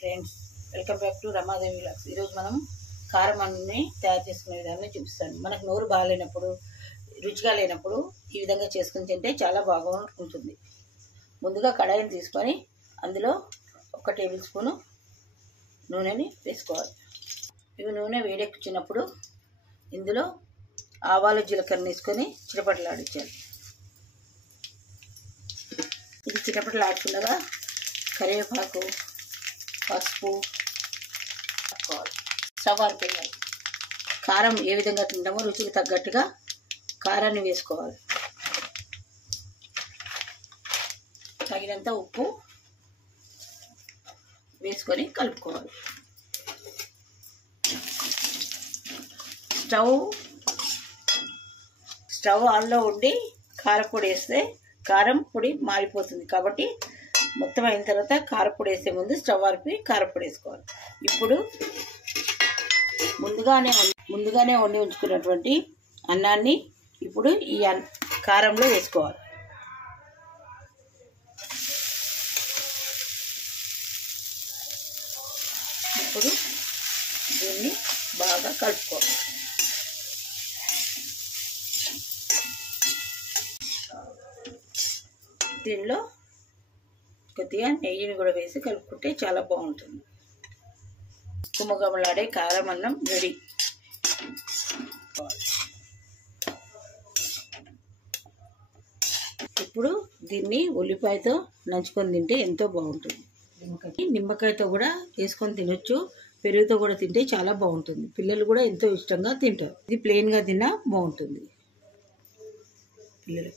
Friends, welcome back to Ramadevi vlogs. ఈరోజు మనం కారం అన్ని తయారు చేసుకునే విధాన్ని చూపిస్తాను. మనకు నోరు బాగాలేనప్పుడు, రుచిగా లేనప్పుడు ఈ విధంగా చేసుకుని తింటే చాలా బాగా ఉంటుంది. ముందుగా కడాయిని తీసుకొని అందులో 1 టేబుల్ స్పూను నూనెని వేసుకోవాలి. ఇవి నూనె వేడెక్కుచినప్పుడు ఇందులో ఆవాలు జీలకర్ర వేసుకొని చిటపటలాడించాలి. ఇది చిటపటలాడుతుండగా కరివేపాకు, పసుపు వేసుకోవాలి. స్టవ్ ఆరిపోయాలి. కారం ఏ విధంగా తింటామో రుచికి తగ్గట్టుగా కారాన్ని వేసుకోవాలి. తగినంత ఉప్పు వేసుకొని కలుపుకోవాలి. స్టవ్ ఆన్లో ఉండి కారపొడి వేస్తే కారం పొడి మారిపోతుంది. కాబట్టి మొత్తం అయిన తర్వాత కారపొడి వేసే ముందు స్టవ్ ఆర్పి కారపొడి వేసుకోవాలి. ఇప్పుడు ముందుగానే వండి ఉంచుకున్నటువంటి అన్నాన్ని ఇప్పుడు ఈ కారంలో వేసుకోవాలి. ఇప్పుడు దీన్ని బాగా కలుపుకోవాలి. దీనిలో కొద్దిగా నెయ్యిని కూడా వేసి కలుపుకుంటే చాలా బాగుంటుంది. గుమగుమలాడే కారం అన్నం రెడీ. ఇప్పుడు దీన్ని ఉల్లిపాయతో నంచుకొని తింటే ఎంతో బాగుంటుంది. నిమ్మకాయతో కూడా వేసుకొని తినొచ్చు, పెరుగుతో కూడా తింటే చాలా బాగుంటుంది. పిల్లలు కూడా ఎంతో ఇష్టంగా తింటారు. ఇది ప్లెయిన్గా తిన్నా బాగుంటుంది పిల్లలు.